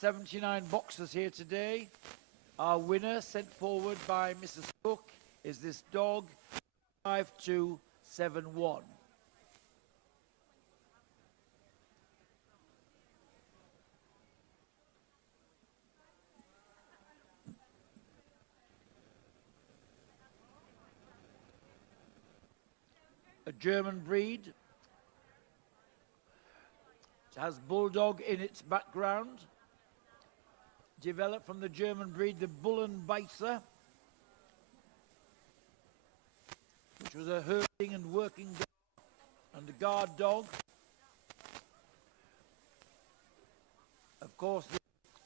79 boxers here today. Our winner, sent forward by Mrs. Cook, is this dog, 5271. A German breed. It has bulldog in its background. Developed from the German breed, the Bullenbeißer, which was a herding and working dog and a guard dog. Of course, the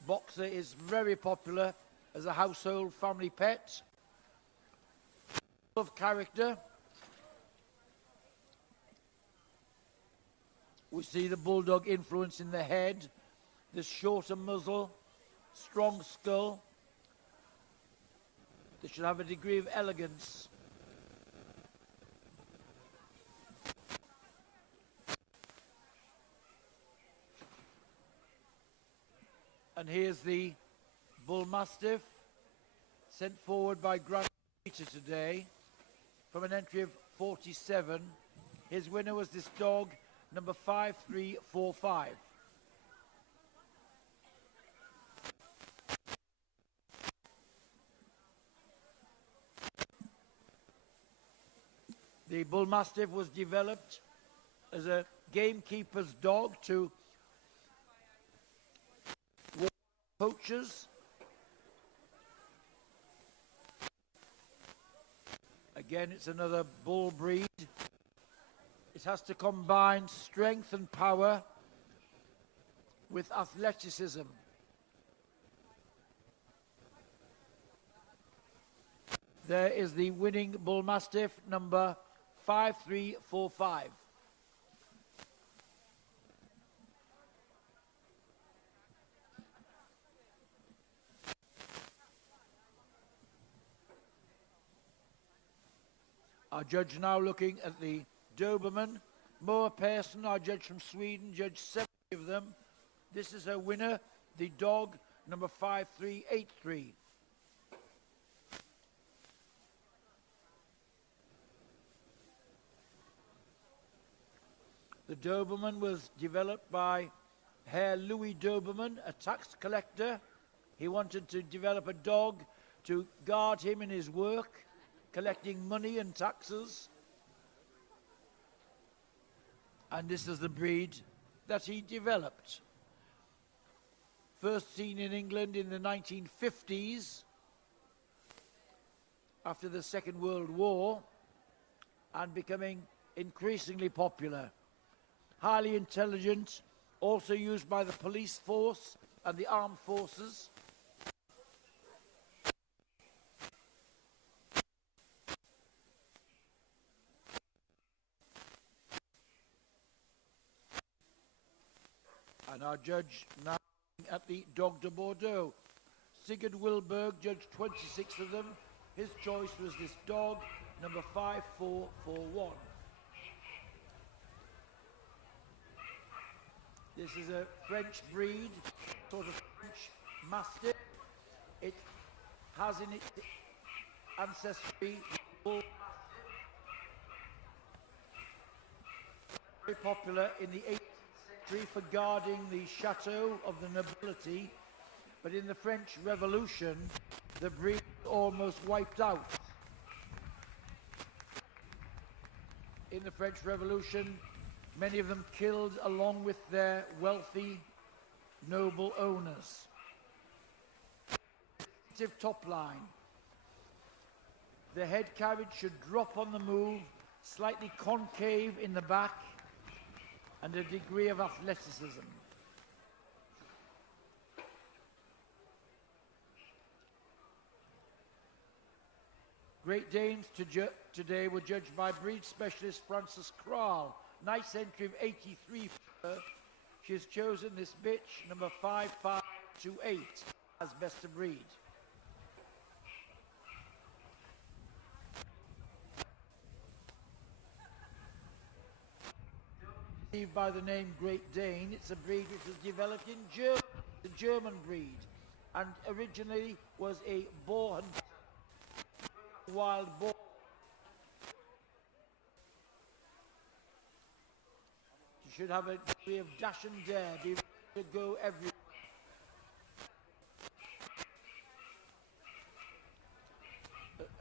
boxer is very popular as a household family pet. Full of character. We see the bulldog influence in the head, the shorter muzzle, strong skull. They should have a degree of elegance. And here's the Bull Mastiff, sent forward by Grant Peter today from an entry of 47. His winner was this dog, number 5345. The Bull Mastiff was developed as a gamekeeper's dog to poachers. Again, it's another bull breed. It has to combine strength and power with athleticism. There is the winning Bull Mastiff, number 5345. Our judge now looking at the Doberman. Moa Persson, our judge from Sweden, judged 70 of them. This is her winner, the dog, number 5383. The Doberman was developed by Herr Louis Doberman, a tax collector. He wanted to develop a dog to guard him in his work, collecting money and taxes. And this is the breed that he developed. First seen in England in the 1950s, after the Second World War, and becoming increasingly popular. Highly intelligent, also used by the police force and the armed forces. And our judge now at the Dog de Bordeaux. Sigurd Wilberg judged 26 of them. His choice was this dog, number 5441. This is a French breed, sort of French Mastiff. It has in its ancestry bull. Very popular in the 18th century for guarding the chateau of the nobility, but in the French Revolution, the breed almost wiped out. In the French Revolution, many of them killed along with their wealthy, noble owners. Top line. The head carriage should drop on the move, slightly concave in the back, and a degree of athleticism. Great Danes today were judged by breed specialist Frances Kral. Nice entry of 83 for her. She has chosen this bitch, number 5528, as best of breed. By the name Great Dane, it's a breed which was developed in Germany the German breed, and originally was a boar hunter, wild boar. You should have a degree of dash and dare, be ready to go everywhere.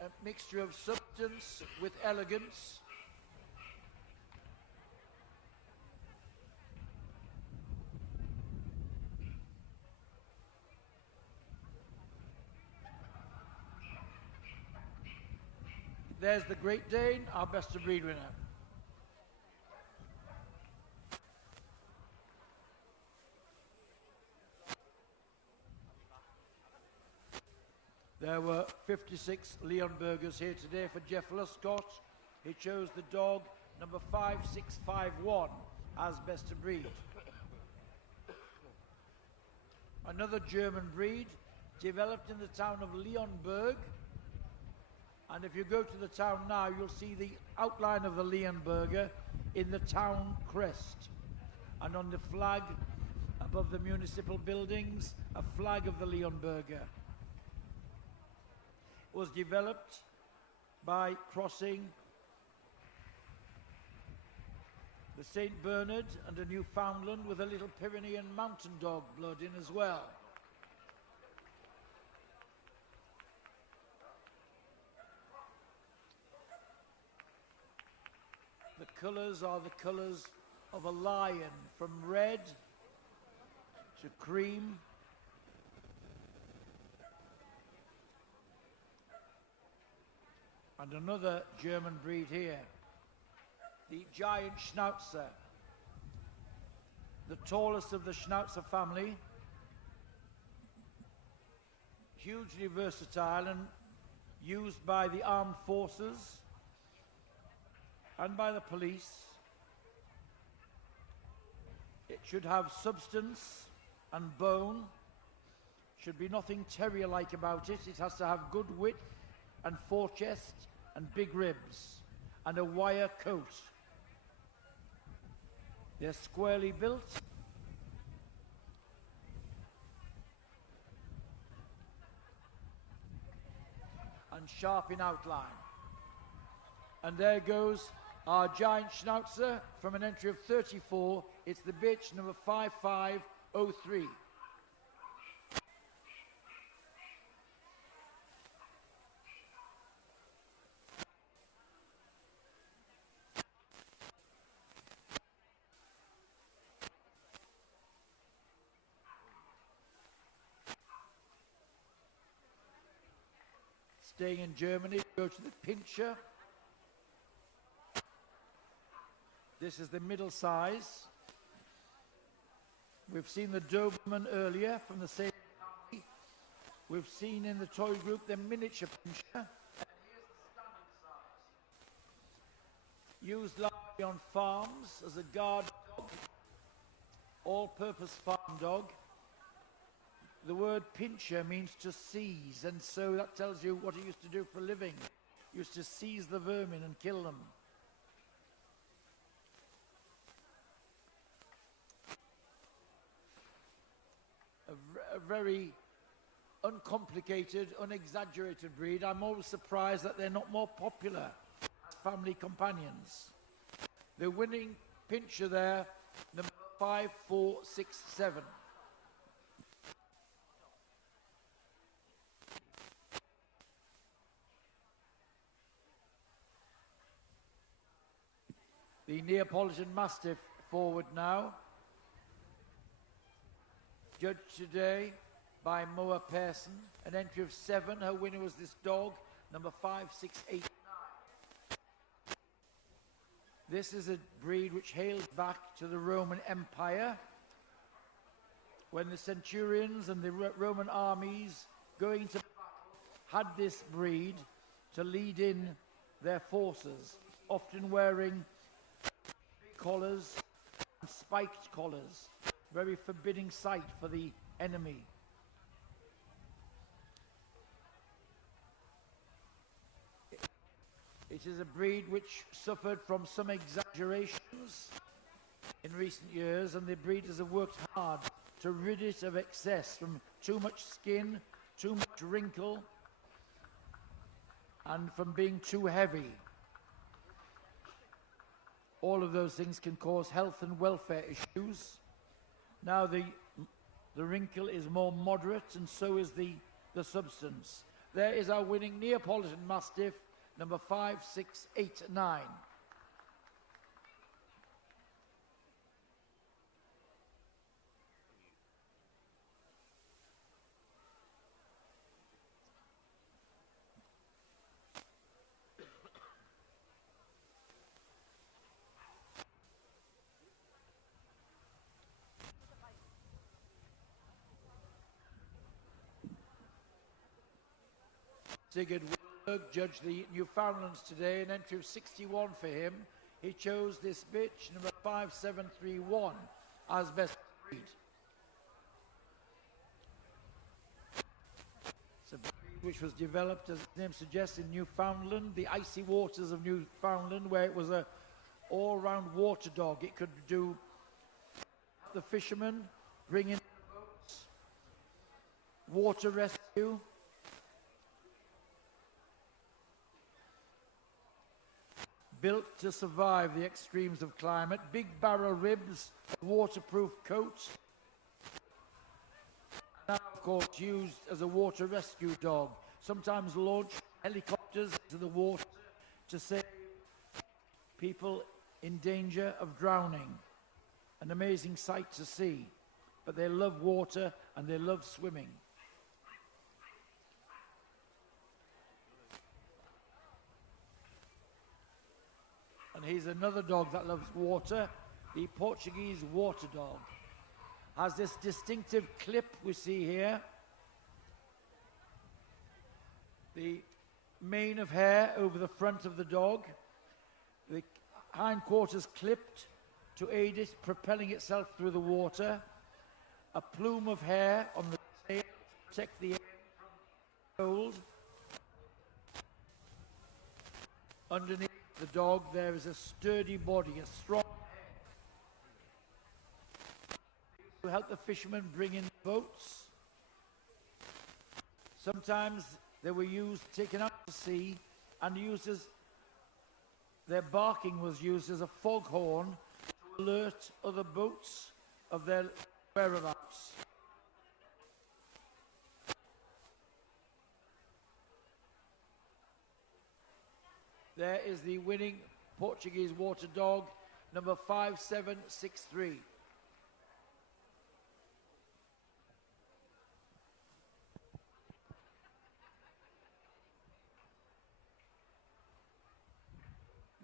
A mixture of substance with elegance. There's the Great Dane, our best of breed winner. There were 56 Leonbergers here today for Jeff Luscott. He chose the dog number 5651 as best of breed. Another German breed developed in the town of Leonberg. And if you go to the town now, you'll see the outline of the Leonberger in the town crest. And on the flag above the municipal buildings, a flag of the Leonberger. It was developed by crossing the St. Bernard and a Newfoundland with a little Pyrenean mountain dog blood in as well. The colours are the colours of a lion, from red to cream. And another German breed here, the giant Schnauzer, the tallest of the Schnauzer family, hugely versatile and used by the armed forces and by the police. It should have substance and bone, should be nothing terrier-like about it. It has to have good width and forechest and big ribs and a wire coat. They're squarely built and sharp in outline. And there goes our giant Schnauzer from an entry of 34. It's the bitch number 5503. Staying in Germany, go to the Pinscher. This is the middle size. We've seen the Doberman earlier from the same family. We've seen in the toy group the miniature Pinscher. And here's the standard size. Used largely on farms as a guard dog, all-purpose farm dog. The word Pinscher means to seize, and so that tells you what he used to do for a living. He used to seize the vermin and kill them. A very uncomplicated, unexaggerated breed. I'm always surprised that they're not more popular as family companions. The winning Pinscher there, number 5467. The Neapolitan Mastiff forward now. Judged today by Moa Pearson. An entry of 7. Her winner was this dog, number 5689. This is a breed which hails back to the Roman Empire, when the centurions and the Roman armies going to battle had this breed to lead in their forces, often wearing collars and spiked collars. Very forbidding sight for the enemy. It is a breed which suffered from some exaggerations in recent years, and the breeders have worked hard to rid it of excess from too much skin, too much wrinkle, and from being too heavy. All of those things can cause health and welfare issues. Now the wrinkle is more moderate, and so is the substance. There is our winning Neapolitan Mastiff, number 5689. Sigurd Wilberg judged the Newfoundlands today, an entry of 61 for him. He chose this bitch, number 5731, as best breed. It's a breed which was developed, as its name suggests, in Newfoundland, the icy waters of Newfoundland, where it was a all-round water dog. It could do the fishermen, bring in boats, water rescue, built to survive the extremes of climate, big barrel ribs, waterproof coat, now of course used as a water rescue dog, sometimes launch helicopters into the water to save people in danger of drowning. An amazing sight to see, but they love water and they love swimming. And here's another dog that loves water, the Portuguese water dog. Has this distinctive clip we see here. The mane of hair over the front of the dog. The hindquarters clipped to aid it propelling itself through the water. A plume of hair on the tail to protect the air from cold. Underneath the dog there is a sturdy body, a strong head. To help the fishermen bring in boats. Sometimes they were taken out to sea and used as, their barking was used as a foghorn to alert other boats of their whereabouts. There is the winning Portuguese water dog, number 5763.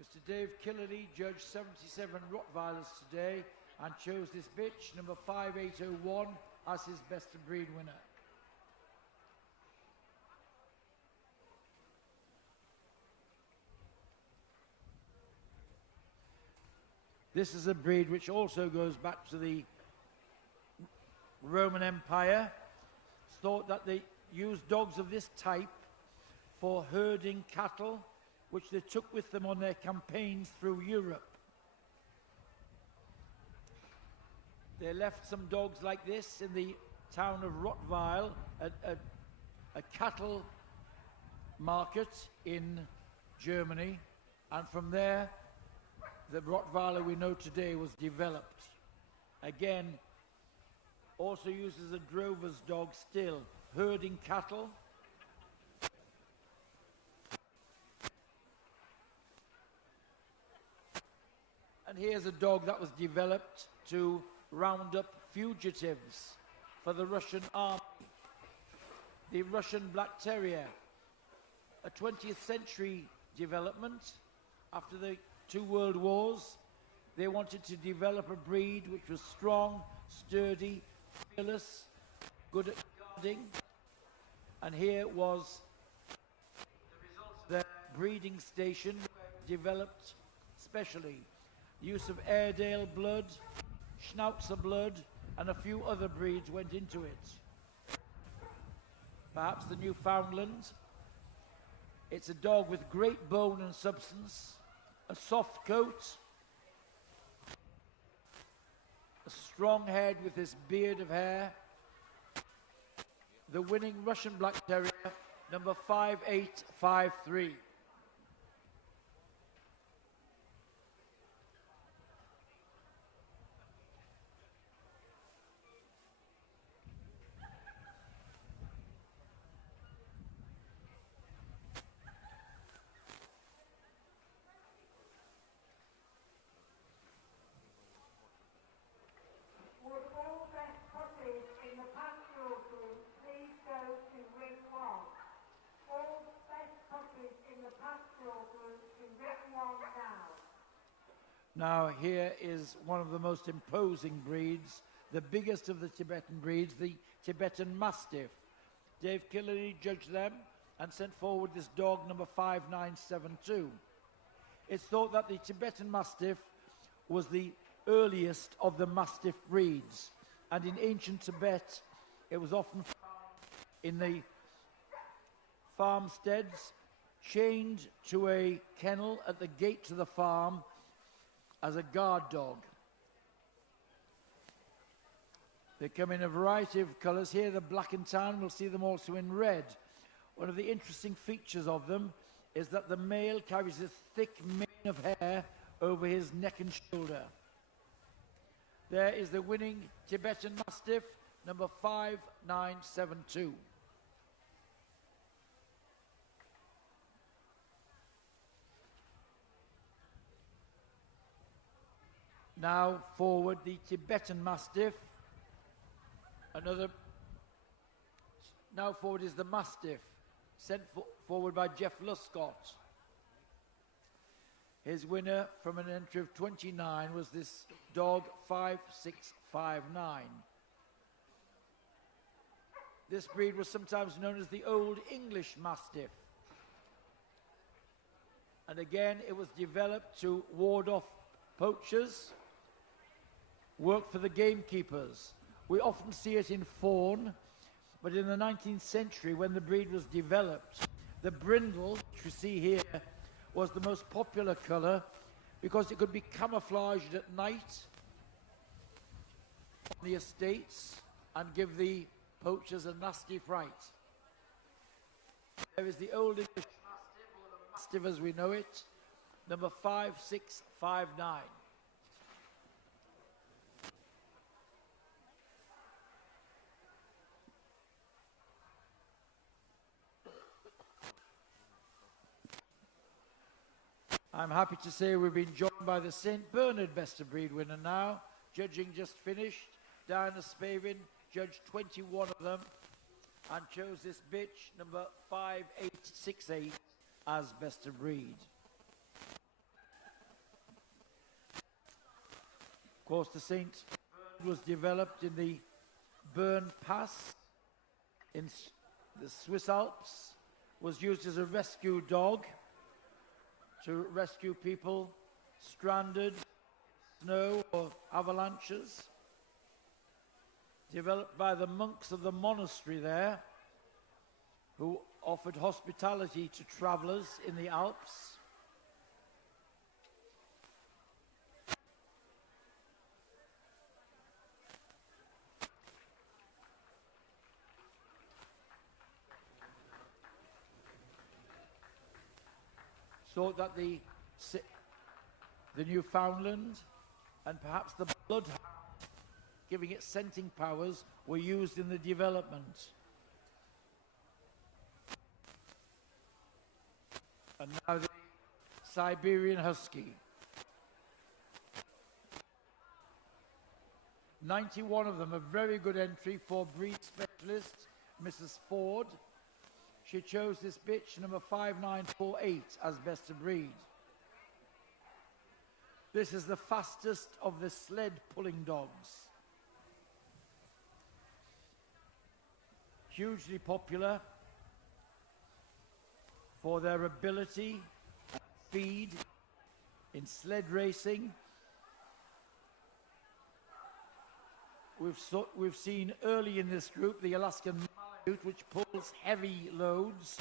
Mr. Dave Killedy judged 77 Rottweilers today and chose this bitch, number 5801, as his best of breed winner. This is a breed which also goes back to the Roman Empire. It's thought that they used dogs of this type for herding cattle, which they took with them on their campaigns through Europe. They left some dogs like this in the town of Rottweil, a cattle market in Germany, and from there the Rottweiler we know today was developed. Again, also used as a drover's dog still, herding cattle. And here's a dog that was developed to round up fugitives for the Russian army. The Russian Black Terrier, a 20th century development after the 2 World Wars. They wanted to develop a breed which was strong, sturdy, fearless, good at guarding. And here was the result of their breeding station, developed specially. Use of Airedale blood, Schnauzer blood, and a few other breeds went into it. Perhaps the Newfoundland. It's a dog with great bone and substance, a soft coat, A strong head with this beard of hair. The winning Russian Black Terrier, number 5853. Now here is one of the most imposing breeds, the biggest of the Tibetan breeds, the Tibetan Mastiff. Dave Killedy judged them and sent forward this dog, number 5972. It's thought that the Tibetan Mastiff was the earliest of the Mastiff breeds, and in ancient Tibet it was often found in the farmsteads, chained to a kennel at the gate to the farm as a guard dog. They come in a variety of colours. Here, the black and tan, we'll see them also in red. One of the interesting features of them is that the male carries a thick mane of hair over his neck and shoulder. There is the winning Tibetan Mastiff, number 5972. Now forward the Tibetan Mastiff. Now forward is the Mastiff, sent forward by Jeff Luscott. His winner from an entry of 29 was this dog 5659. This breed was sometimes known as the Old English Mastiff. And again, it was developed to ward off poachers, work for the gamekeepers. We often see it in fawn, but in the 19th century, when the breed was developed, the brindle, which we see here, was the most popular colour because it could be camouflaged at night on the estates and give the poachers a nasty fright. There is the Old English Mastiff, or the Mastiff as we know it, number 5659. I'm happy to say we've been joined by the St. Bernard Best of Breed winner now. Judging just finished. Diana Spavin judged 21 of them and chose this bitch, number 5868, as Best of Breed. Of course, the St. Bernard was developed in the Bern Pass in the Swiss Alps, was used as a rescue dog to rescue people stranded in snow or avalanches. Developed by the monks of the monastery there, who offered hospitality to travelers in the Alps. Thought that the Newfoundland and perhaps the Bloodhound, giving it scenting powers, were used in the development. And now the Siberian Husky. 91 of them, a very good entry for breed specialist Mrs. Ford. She chose this bitch, number 5948, as Best of Breed. This is the fastest of the sled pulling dogs. Hugely popular for their ability and speed in sled racing. We've seen early in this group the Alaskan Malamute, which pulls heavy loads.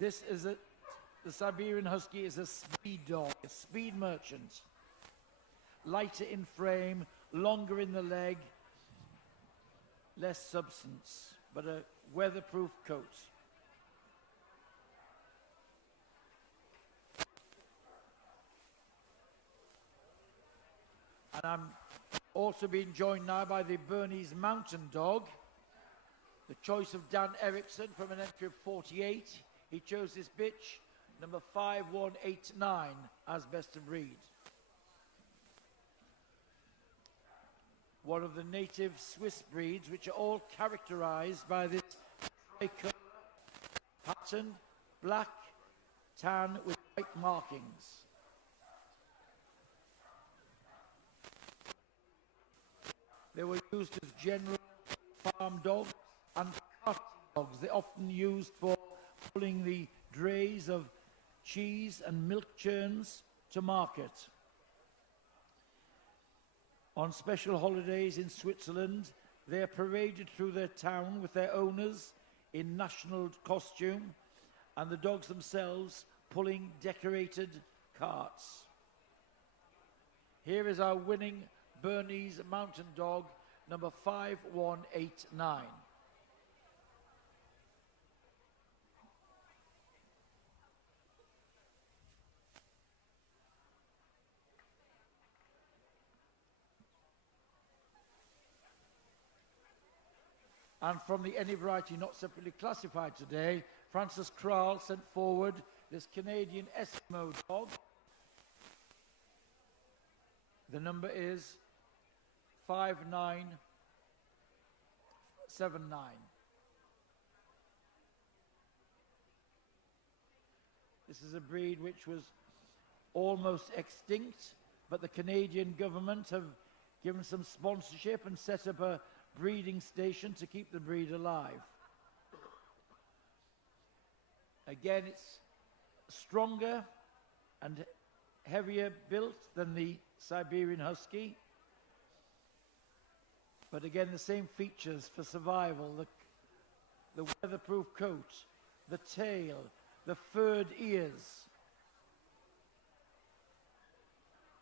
This is the Siberian Husky is a speed dog, a speed merchant. Lighter in frame, longer in the leg, less substance, but a weatherproof coat. And I'm also being joined now by the Bernese Mountain Dog, the choice of Dan Erickson from an entry of 48. He chose this bitch, number 5189, as best of breed. One of the native Swiss breeds, which are all characterized by this tricolor pattern, black, tan with white markings. They were used as general farm dogs and carting dogs. They're often used for pulling the drays of cheese and milk churns to market. On special holidays in Switzerland, they are paraded through their town with their owners in national costume and the dogs themselves pulling decorated carts. Here is our winning Bernese Mountain Dog, number 5189. And from the any variety not separately classified today, Francis Kral sent forward this Canadian Eskimo dog. The number is 5979. This is a breed which was almost extinct, but the Canadian government have given some sponsorship and set up a breeding station to keep the breed alive. Again, it's stronger and heavier built than the Siberian Husky, but again the same features for survival: the weatherproof coat, the tail, the furred ears.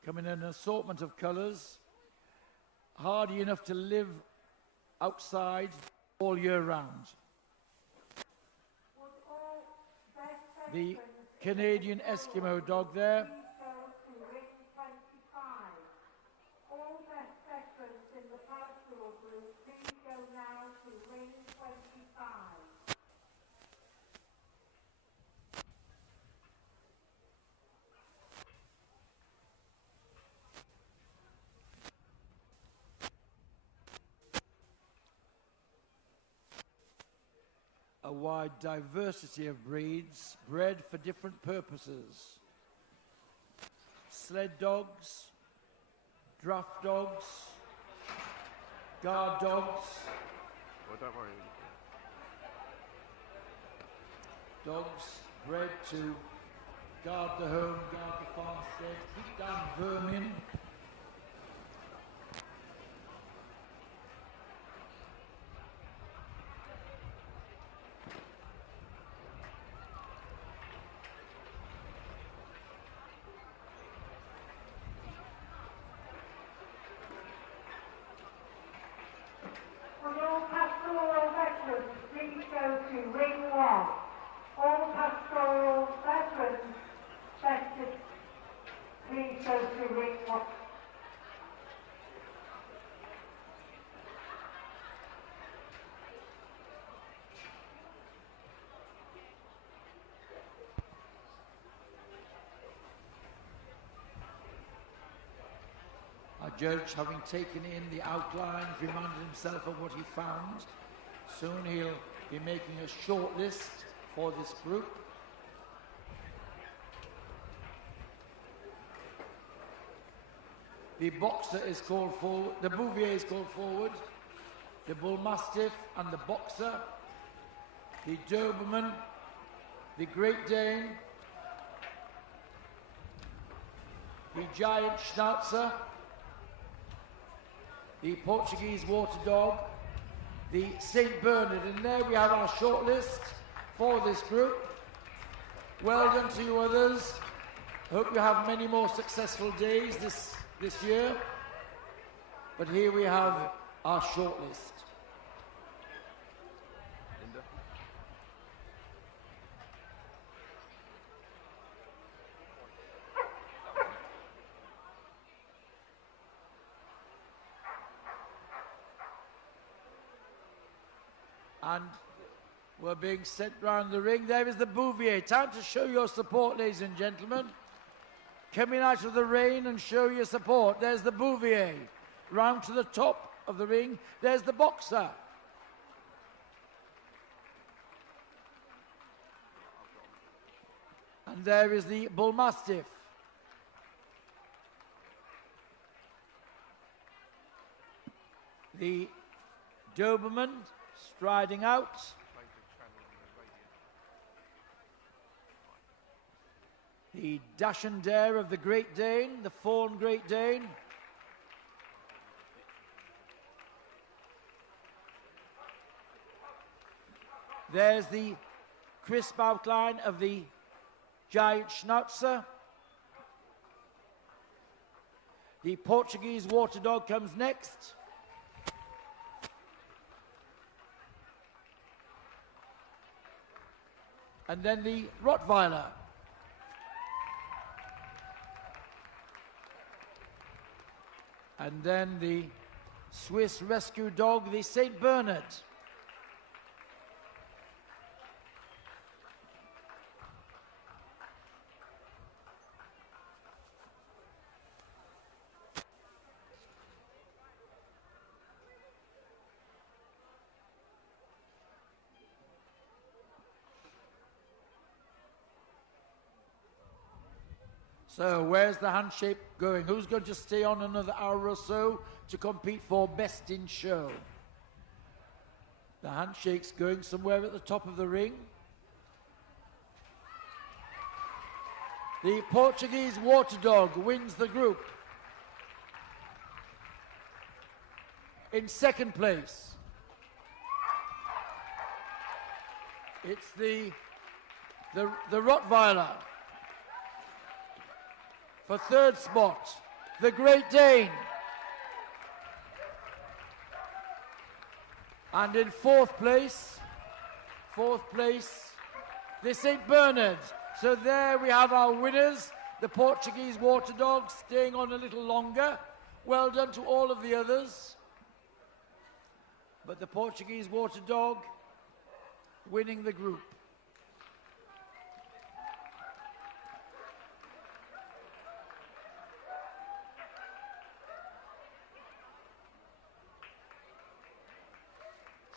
Come in an assortment of colors, hardy enough to live outside all year round. The Canadian Eskimo dog there. A wide diversity of breeds bred for different purposes. Sled dogs, draft dogs, guard dogs. Oh, don't worry. Dogs bred to guard the home, guard the farmstead, keep down vermin. Our judge, having taken in the outlines, reminded himself of what he found. Soon he'll be making a short list for this group. The boxer is called forward, the Bouvier is called forward, the Bull Mastiff and the boxer, the Doberman, the Great Dane, the Giant Schnauzer, the Portuguese Water Dog, the St. Bernard, and there we have our short list for this group. Well done to you others. Hope you have many more successful days this year. But But here we have our shortlist. Linda. And we're being sent round the ring. There is the Bouvier. Time to show your support, ladies and gentlemen. Coming out of the rain and show your support. There's the Bouvier. Round to the top of the ring. There's the Boxer. And there is the Bull Mastiff. The Doberman striding out. The dash and dare of the Great Dane, the fawn Great Dane. There's the crisp outline of the giant Schnauzer. The Portuguese water dog comes next. And then the Rottweiler. And then the Swiss rescue dog, the St. Bernard. So where's the handshake going? Who's going to stay on another hour or so to compete for Best in Show? The handshake's going somewhere at the top of the ring. The Portuguese water dog wins the group. In second place, it's the Rottweiler. For third spot, the Great Dane. And in fourth place, the St. Bernard. So there we have our winners, the Portuguese water dog staying on a little longer. Well done to all of the others. But the Portuguese water dog winning the group.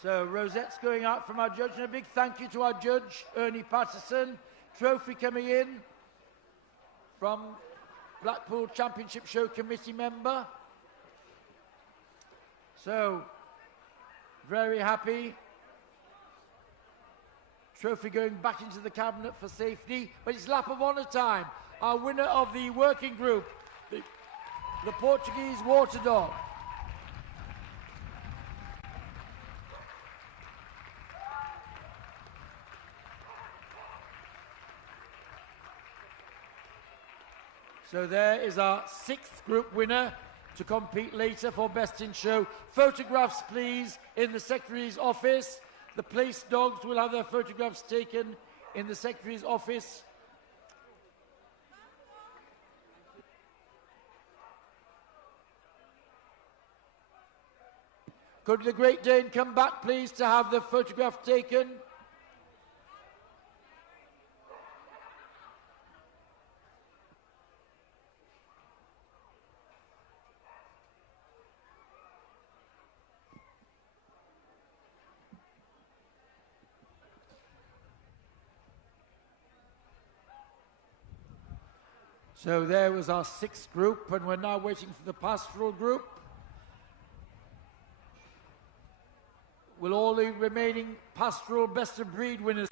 So rosettes going out from our judge, and a big thank you to our judge, Ernie Patterson. Trophy coming in from Blackpool Championship Show Committee member. So, very happy. Trophy going back into the cabinet for safety, but it's lap of honour time. Our winner of the working group, the Portuguese water dog. So there is our sixth group winner to compete later for Best in Show. Photographs, please, in the Secretary's office. The place dogs will have their photographs taken in the Secretary's office. Could the Great Dane come back, please, to have the photograph taken? So there was our sixth group, and we're now waiting for the pastoral group. Will all the remaining pastoral best of breed winners